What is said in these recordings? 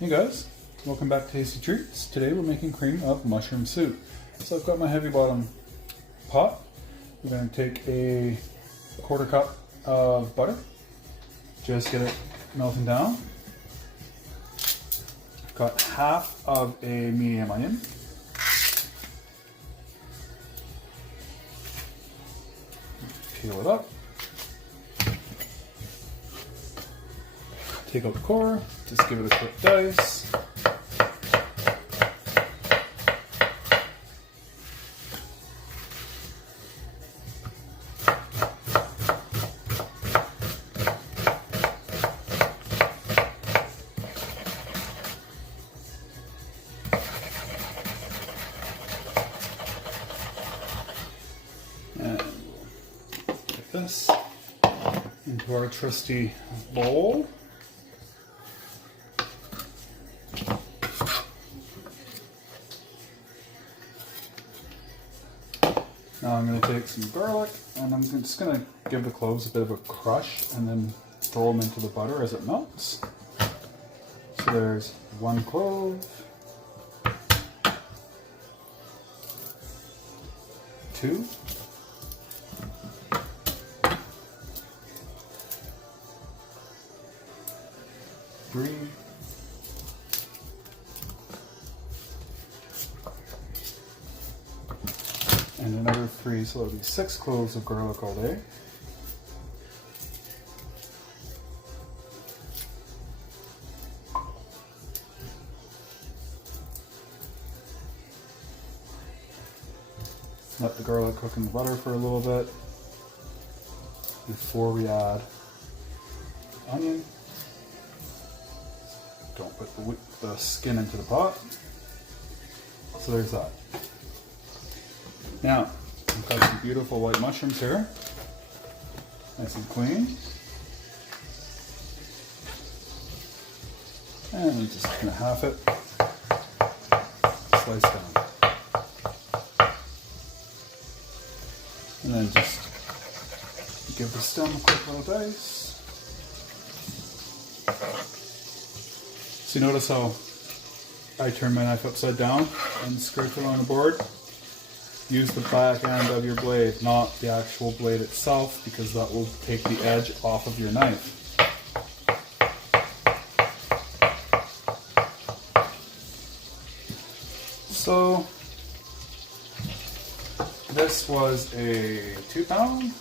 Hey guys, welcome back to Tasty Treats. Today we're making cream of mushroom soup. So I've got my heavy bottom pot. We're going to take a quarter cup of butter, just get it melting down. I've got half of a medium onion. Peel it up. Take out the core, just give it a quick dice. And we'll get this into our trusty bowl. Now I'm going to take some garlic and I'm just going to give the cloves a bit of a crush and then throw them into the butter as it melts. So there's one clove, two, three, and another three, so it'll be 6 cloves of garlic all day. Let the garlic cook in the butter for a little bit before we add onion. Don't put the skin into the pot. So there's that. Now, I've got some beautiful white mushrooms here, nice and clean. And I'm just going to half it, slice down. And then just give the stem a quick little dice. So you notice how I turn my knife upside down and scrape it on the board? Use the back end of your blade, not the actual blade itself, because that will take the edge off of your knife. So this was a 2 pound,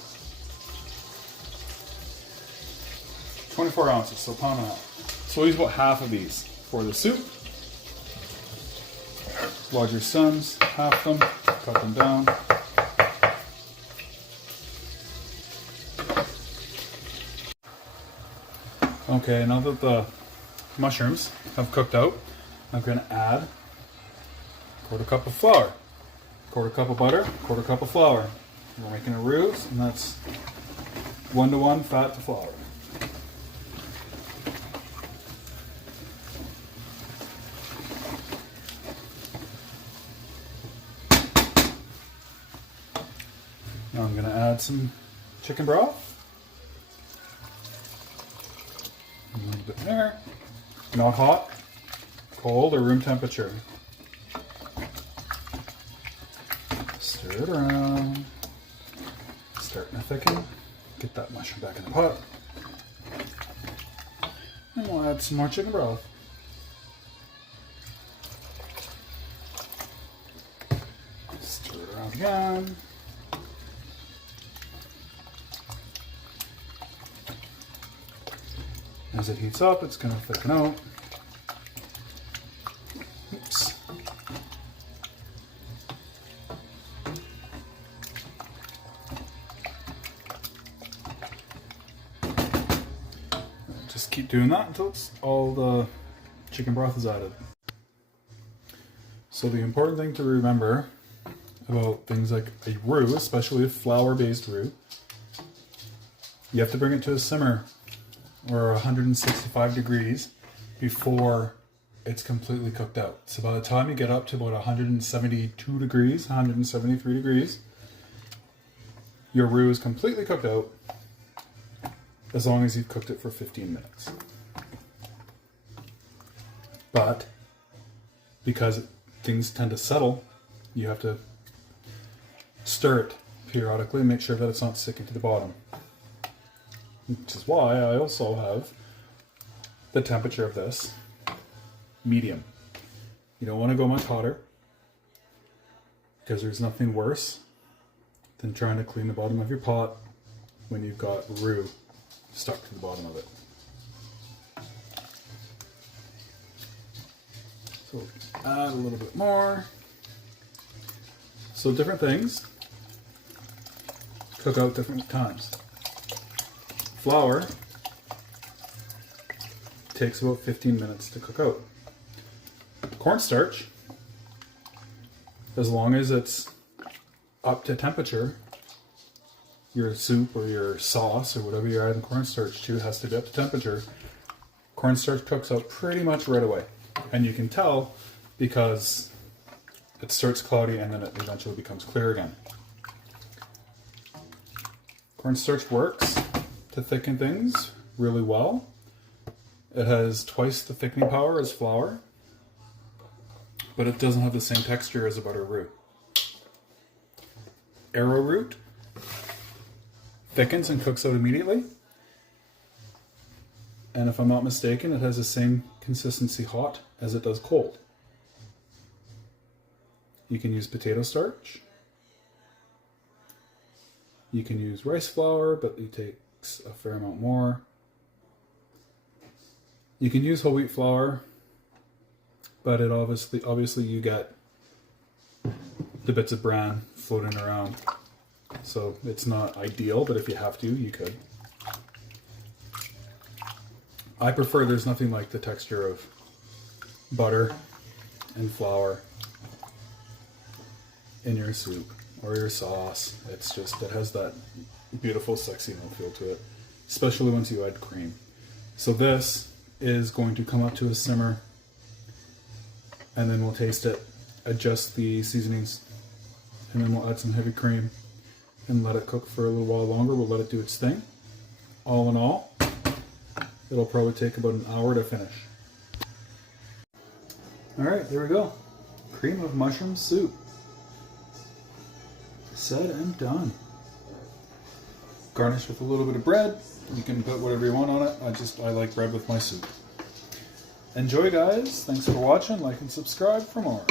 24 ounces, so a pound and a half. So we'll use about half of these for the soup. Larger stems, half them, cut them down. Okay, now that the mushrooms have cooked out, I'm going to add a quarter cup of flour, quarter cup of butter, quarter cup of flour. We're making a roux, and that's 1:1 fat to flour. Now I'm going to add some chicken broth. A little bit there. Not hot, cold, or room temperature. Stir it around. Starting to thicken. Get that mushroom back in the pot. And we'll add some more chicken broth. Stir it around again. As it heats up, it's going to thicken out. Oops. Just keep doing that until all the chicken broth is added. So the important thing to remember about things like a roux, especially a flour-based roux, you have to bring it to a simmer or 165 degrees before it's completely cooked out. So by the time you get up to about 172 degrees, 173 degrees, your roux is completely cooked out, as long as you've cooked it for 15 minutes. But because things tend to settle, you have to stir it periodically and make sure that it's not sticking to the bottom. Which is why I also have the temperature of this medium. You don't want to go much hotter, because there's nothing worse than trying to clean the bottom of your pot when you've got roux stuck to the bottom of it. So add a little bit more. So different things cook out different times. Flour takes about 15 minutes to cook out. Cornstarch, as long as it's up to temperature, your soup or your sauce or whatever you're adding cornstarch to has to be up to temperature. Cornstarch cooks out pretty much right away. And you can tell because it starts cloudy and then it eventually becomes clear again. Cornstarch works to thicken things really well. It has twice the thickening power as flour, but it doesn't have the same texture as a butter roux. Arrowroot thickens and cooks out immediately. And if I'm not mistaken, it has the same consistency hot as it does cold. You can use potato starch. You can use rice flour, but it takes a fair amount more. You can use whole wheat flour, but it obviously you get the bits of bran floating around. So it's not ideal, but if you have to, you could. I prefer, there's nothing like the texture of butter and flour in your soup or your sauce. It's just, it has that beautiful sexy mouthfeel to it, especially once you add cream. So this is going to come up to a simmer, and then we'll taste it, adjust the seasonings, and then we'll add some heavy cream and let it cook for a little while longer. We'll let it do its thing. All in all, it'll probably take about an hour to finish. Alright, there we go. Cream of mushroom soup. Said and done. Garnish with a little bit of bread. You can put whatever you want on it. I like bread with my soup. Enjoy, guys. Thanks for watching. Like and subscribe for more.